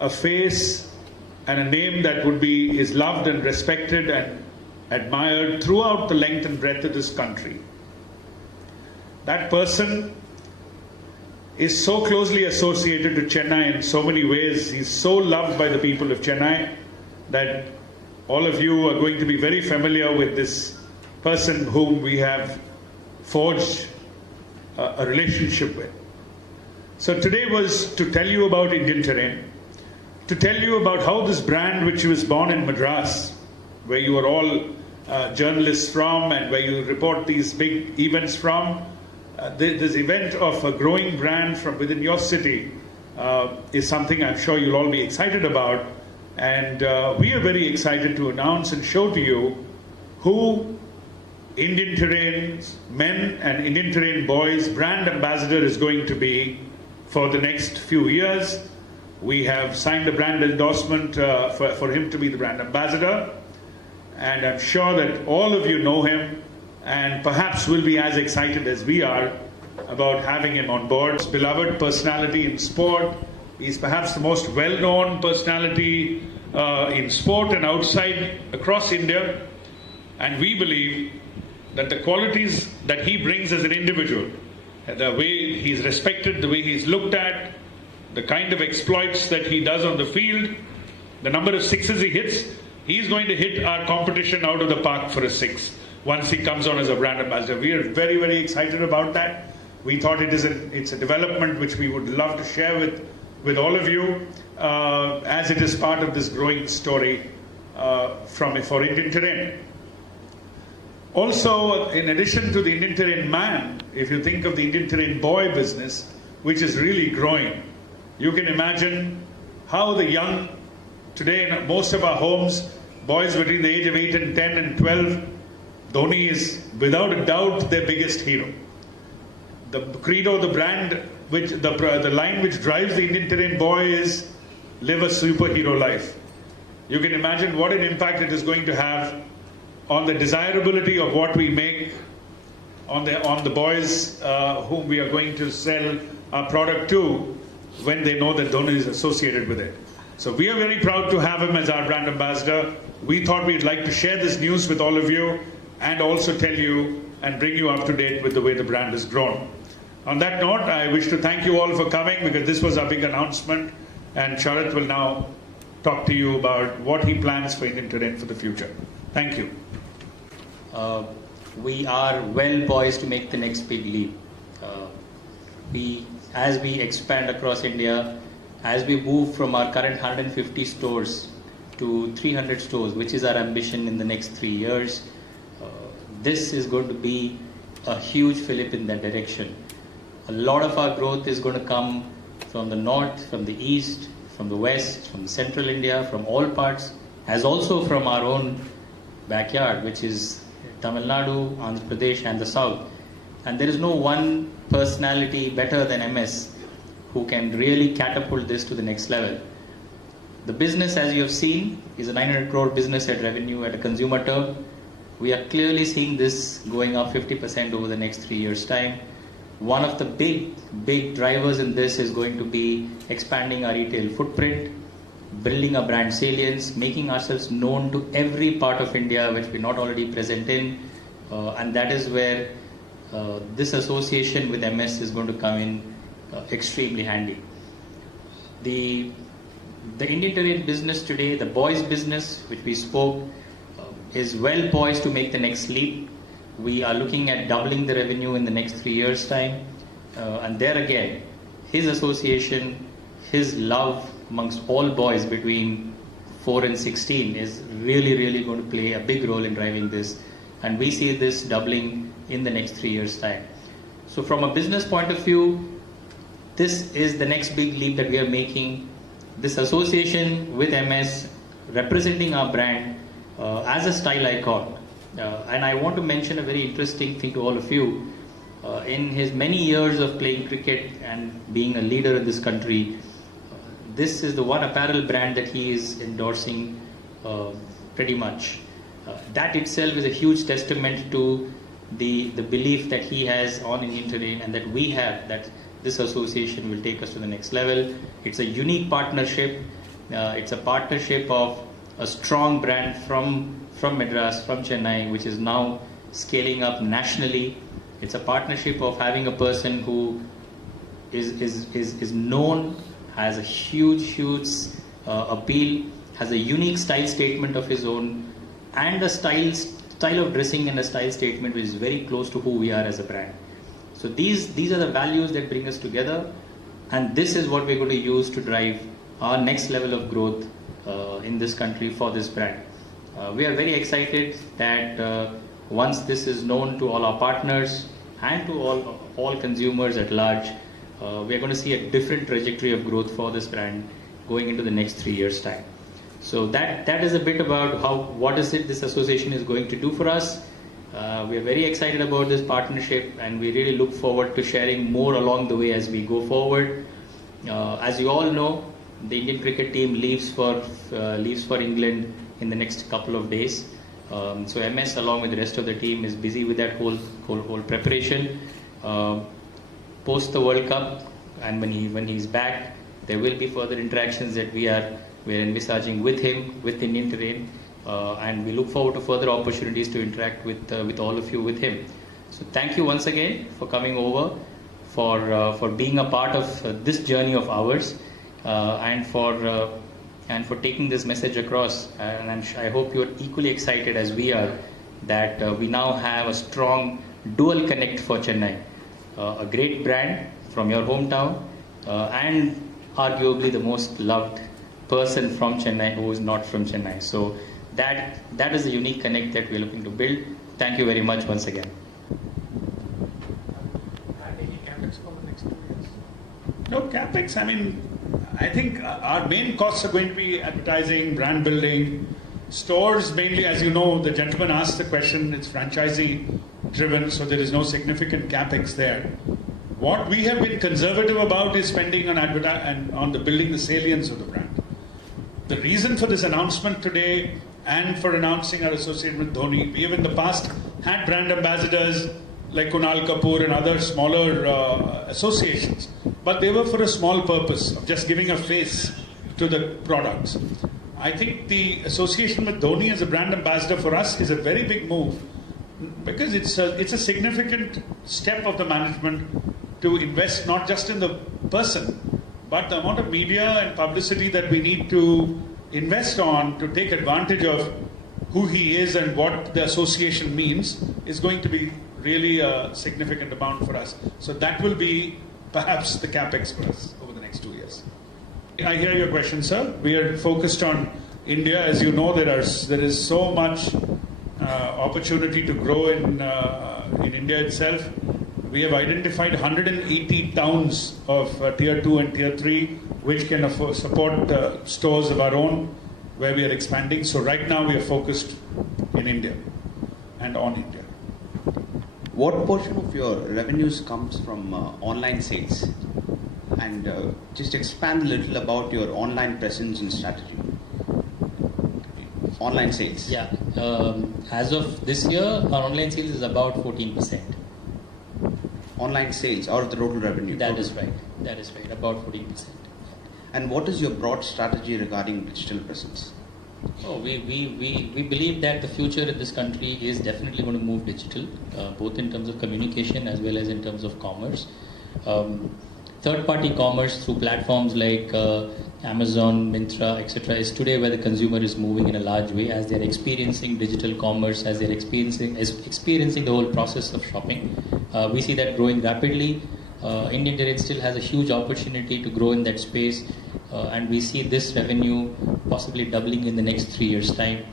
a face and a name that is loved and respected and admired throughout the length and breadth of this country. That person is so closely associated to Chennai in so many ways. He's so loved by the people of Chennai that all of you are going to be very familiar with this person whom we have forged a relationship with. So today was to tell you about Indian Terrain, to tell you about how this brand, which was born in Madras, where you are all journalists from and where you report these big events from, this event of a growing brand from within your city is something I'm sure you'll all be excited about. And we are very excited to announce and show to you who Indian Terrain's men and Indian Terrain boys brand ambassador is going to be for the next few years. We have signed a brand endorsement for him to be the brand ambassador, and I'm sure that all of you know him and perhaps will be as excited as we are about having him on board. His beloved personality in sport. He's perhaps the most well-known personality in sport and outside across India, and we believe that the qualities that he brings as an individual, the way he's respected, the way he's looked at, the kind of exploits that he does on the field, the number of sixes he hits, he's going to hit our competition out of the park for a six once he comes on as a brand ambassador. We are very, very excited about that. We thought it's a development which we would love to share with all of you as it is part of this growing story for Indian Terrain. Also, in addition to the Indian Terrain man, if you think of the Indian Terrain boy business, which is really growing, you can imagine how the young, today in most of our homes, boys between the age of 8 and 10 and 12, Dhoni is without a doubt their biggest hero. The credo, the brand, the line which drives the Indian Terrain boy is live a superhero life. You can imagine what an impact it is going to have on the desirability of what we make, on the boys whom we are going to sell our product to when they know that Dhoni is associated with it. So we are very proud to have him as our brand ambassador. We thought we'd like to share this news with all of you and also tell you and bring you up to date with the way the brand has grown. On that note, I wish to thank you all for coming because this was our big announcement, and Sharath will now talk to you about what he plans for Indian Terrain for the future. Thank you. We are well poised to make the next big leap. As we expand across India, as we move from our current 150 stores to 300 stores, which is our ambition in the next 3 years, this is going to be a huge fillip in that direction. A lot of our growth is going to come from the north, from the east, from the west, from central India, from all parts, as also from our own backyard, which is Tamil Nadu, Andhra Pradesh and the south. And there is no one personality better than MS who can really catapult this to the next level. The business, as you have seen, is a 900 crore business at revenue at a consumer term. We are clearly seeing this going up 50% over the next 3 years' time. One of the big drivers in this is going to be expanding our retail footprint, building a brand salience, making ourselves known to every part of India which we're not already present in, and that is where this association with MS is going to come in extremely handy. The Indian Terrain business today, the boys business which we spoke, is well poised to make the next leap. We are looking at doubling the revenue in the next 3 years' time, and there again, his association, his love amongst all boys between 4 and 16 is really going to play a big role in driving this, and we see this doubling in the next 3 years' time. So from a business point of view, this is the next big leap that we are making. This association with MS, representing our brand as a style icon. And I want to mention a very interesting thing to all of you. In his many years of playing cricket and being a leader in this country, this is the one apparel brand that he is endorsing pretty much. That itself is a huge testament to the belief that he has on Indian Terrain and that we have, that this association will take us to the next level. It's a unique partnership. It's a partnership of a strong brand from Madras, from Chennai, which is now scaling up nationally. It's a partnership of having a person who is known, has a huge appeal, has a unique style statement of his own, and a style of dressing and a style statement which is very close to who we are as a brand. So these are the values that bring us together, and this is what we're going to use to drive our next level of growth in this country for this brand. We are very excited that once this is known to all our partners and to all consumers at large, we are going to see a different trajectory of growth for this brand going into the next 3 years' time. So that is a bit about what is it this association is going to do for us. We are very excited about this partnership, and we really look forward to sharing more along the way as we go forward. As you all know, the Indian cricket team leaves for England in the next couple of days. So MS, along with the rest of the team, is busy with that whole preparation. Post the World Cup, and when he's back, there will be further interactions that we're envisaging with him, with Indian terrain, and we look forward to further opportunities to interact with all of you with him. So thank you once again for coming over, for being a part of this journey of ours, and for taking this message across. And I hope you are equally excited as we are that we now have a strong dual connect for Chennai, a great brand from your hometown, and arguably the most loved person from Chennai who is not from Chennai. So that is a unique connect that we're looking to build. Thank you very much once again. Any capex for the next 2 years? No capex. I mean, I think our main costs are going to be advertising, brand building, stores mainly. As you know, the gentleman asked the question. It's franchisee driven, so there is no significant capex there. What we have been conservative about is spending on and on the building the salience of the brand. The reason for this announcement today and for announcing our association with Dhoni, we have in the past had brand ambassadors like Kunal Kapoor and other smaller associations, but they were for a small purpose of just giving a face to the products. I think the association with Dhoni as a brand ambassador for us is a very big move, because it's a significant step of the management to invest not just in the person, but the amount of media and publicity that we need to invest on to take advantage of who he is and what the association means is going to be really a significant amount for us. So that will be perhaps the capex for us over the next 2 years. I hear your question, sir. We are focused on India. As you know, there is so much opportunity to grow in India itself. We have identified 180 towns of Tier 2 and Tier 3 which can support stores of our own where we are expanding. So right now we are focused in India and on India. What portion of your revenues comes from online sales? And just expand a little about your online presence and strategy. Online sales. Yeah. As of this year, our online sales is about 14%. Online sales out of the total revenue. That is right. That is right. About 14%. And what is your broad strategy regarding digital presence? Oh, we believe that the future in this country is definitely going to move digital, both in terms of communication as well as in terms of commerce. Third-party commerce through platforms like Amazon, Myntra, etc. is today where the consumer is moving in a large way as they're experiencing digital commerce, as they're experiencing the whole process of shopping. We see that growing rapidly. Indian terrain still has a huge opportunity to grow in that space, and we see this revenue possibly doubling in the next 3 years' time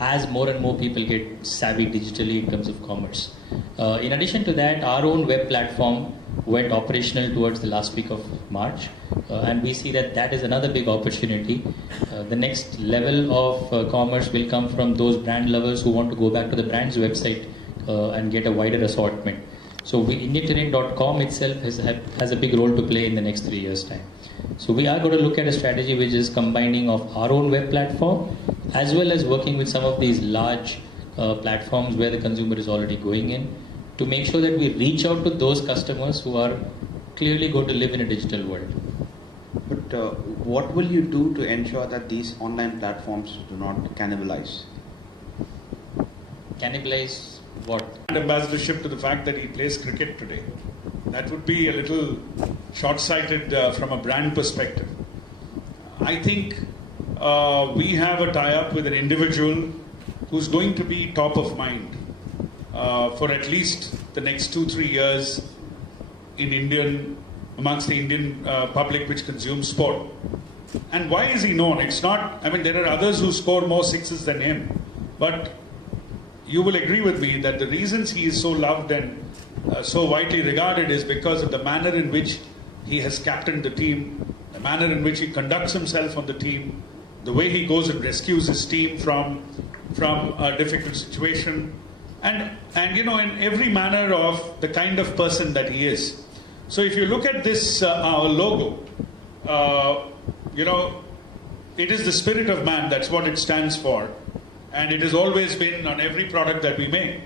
as more and more people get savvy digitally in terms of commerce. In addition to that, our own web platform went operational towards the last week of March, and we see that is another big opportunity. The next level of commerce will come from those brand lovers who want to go back to the brand's website and get a wider assortment. So indianterrain.com itself has a big role to play in the next 3 years' time. So we are going to look at a strategy which is combining of our own web platform as well as working with some of these large platforms where the consumer is already going in, to make sure that we reach out to those customers who are clearly going to live in a digital world. But what will you do to ensure that these online platforms do not cannibalize? Cannibalize what? Ambassadorship to the fact that he plays cricket today. That would be a little short-sighted from a brand perspective. I think we have a tie-up with an individual who's going to be top of mind for at least the next 2-3 years amongst the Indian public which consumes sport. And why is he known? It's not, I mean, there are others who score more sixes than him, but you will agree with me that the reasons he is so loved and so widely regarded is because of the manner in which he has captained the team, the manner in which he conducts himself on the team, the way he goes and rescues his team from a difficult situation, and you know, in every manner of the kind of person that he is. So if you look at this, our logo, you know, it is the spirit of man, that's what it stands for. And it has always been on every product that we make.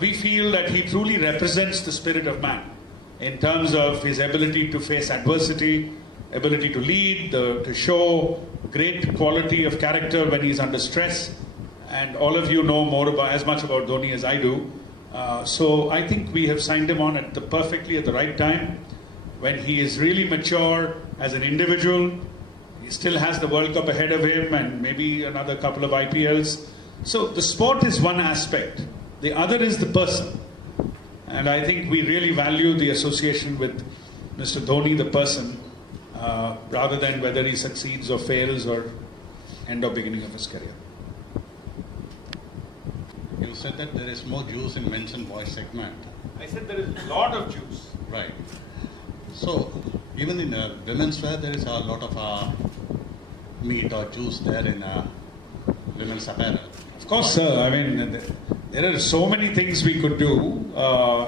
We feel that he truly represents the spirit of man in terms of his ability to face adversity, ability to lead, to show great quality of character when he's under stress. And all of you know as much about Dhoni as I do. So I think we have signed him on perfectly at the right time, when he is really mature as an individual. He still has the World Cup ahead of him and maybe another couple of IPLs. So the sport is one aspect. The other is the person. And I think we really value the association with Mr. Dhoni, the person, rather than whether he succeeds or fails or end or beginning of his career. You said that there is more juice in men's and boys segment. I said there is a lot of juice. Right. So, even in women's wear, there is a lot of meat or juice there in women's apparel. Of course, sir. I mean, there are so many things we could do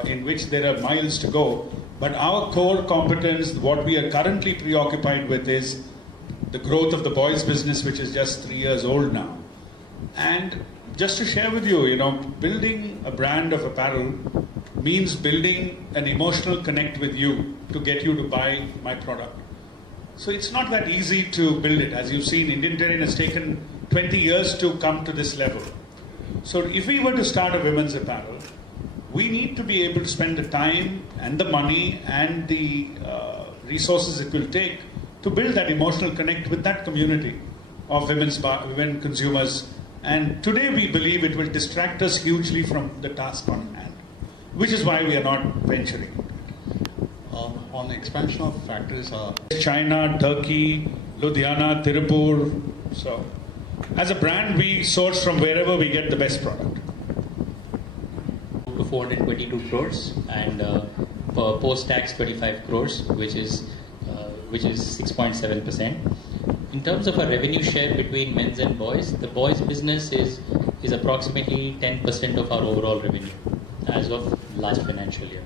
in which there are miles to go. But our core competence, what we are currently preoccupied with, is the growth of the boys' business, which is just 3 years old now. And just to share with you, you know, building a brand of apparel means building an emotional connect with you to get you to buy my product. So it's not that easy to build it. As you've seen, Indian Terrain has taken 20 years to come to this level. So if we were to start a women's apparel, we need to be able to spend the time and the money and the resources it will take to build that emotional connect with that community of women consumers. And today we believe it will distract us hugely from the task on hand, which is why we are not venturing. On the expansion of factories, China, Turkey, Ludhiana, Tirupur. So, as a brand, we source from wherever we get the best product. To 422 crores and post-tax 25 crores, which is 6.7%. In terms of our revenue share between men's and boys, the boys' business is approximately 10% of our overall revenue as of last financial year.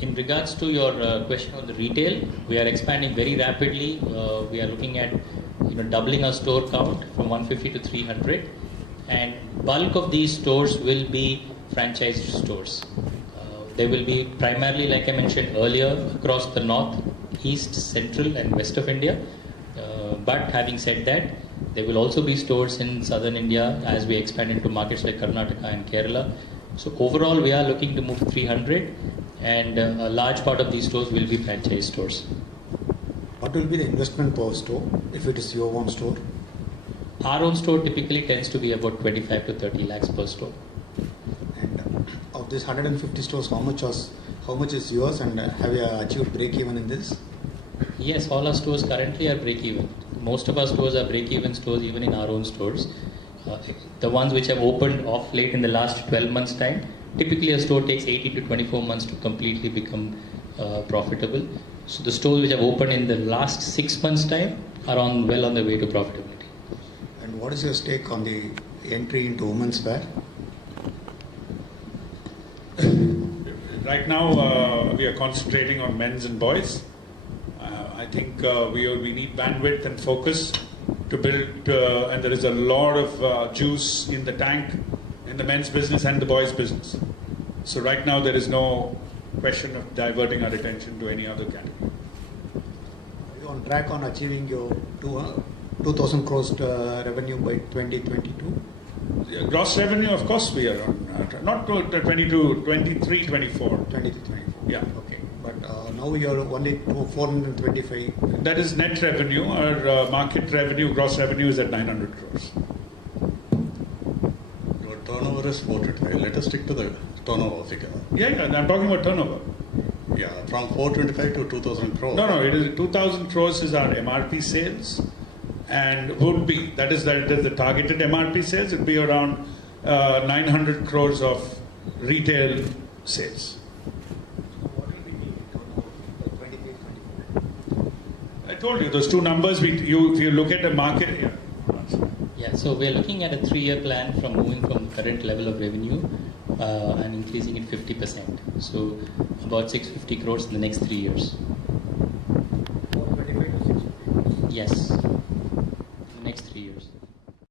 In regards to your question on the retail, we are expanding very rapidly. We are looking at doubling our store count from 150 to 300, and bulk of these stores will be franchised stores. They will be primarily, like I mentioned earlier, across the north, east, central and west of India. But having said that, there will also be stores in southern India as we expand into markets like Karnataka and Kerala. So overall, we are looking to move 300, and a large part of these stores will be franchise stores. What will be the investment per store if it is your own store? Our own store typically tends to be about 25 to 30 lakhs per store. And of this 150 stores, how much is yours, and have you achieved break even in this? Yes, all our stores currently are break even. Most of our stores are break even stores, even in our own stores. The ones which have opened off late in the last 12 months time, typically a store takes 18 to 24 months to completely become profitable. So the stores which have opened in the last 6 months time are well on the way to profitability. And what is your stake on the entry into women's wear? Right now, we are concentrating on men's and boys. I think we need bandwidth and focus to build, and there is a lot of juice in the tank in the men's business and the boys' business. So right now there is no question of diverting our attention to any other category. Are you track on achieving your 2,000 crores revenue by 2022? Gross revenue, of course, we are on. Not to 22, 23, 24. 20 to 24. Yeah. Okay. But now you are only to 425. That is net revenue. Our market revenue, gross revenue is at 900 crores. Your turnover is 425. Let us stick to the turnover figure. Yeah, I'm talking about turnover. Yeah, from 425 to 2,000 crores. No, it is 2,000 crores is our MRP sales, and would be that is the targeted MRP sales. It'd be around 900 crores of retail sales. What will be the turnover by 23-24? I told you those two numbers. If you look at the market, yeah. Yeah, so we're looking at a 3-year plan from moving from the current level of revenue and increasing it 50%. So about 650 crores in the next 3 years. 425 to 650. Yes.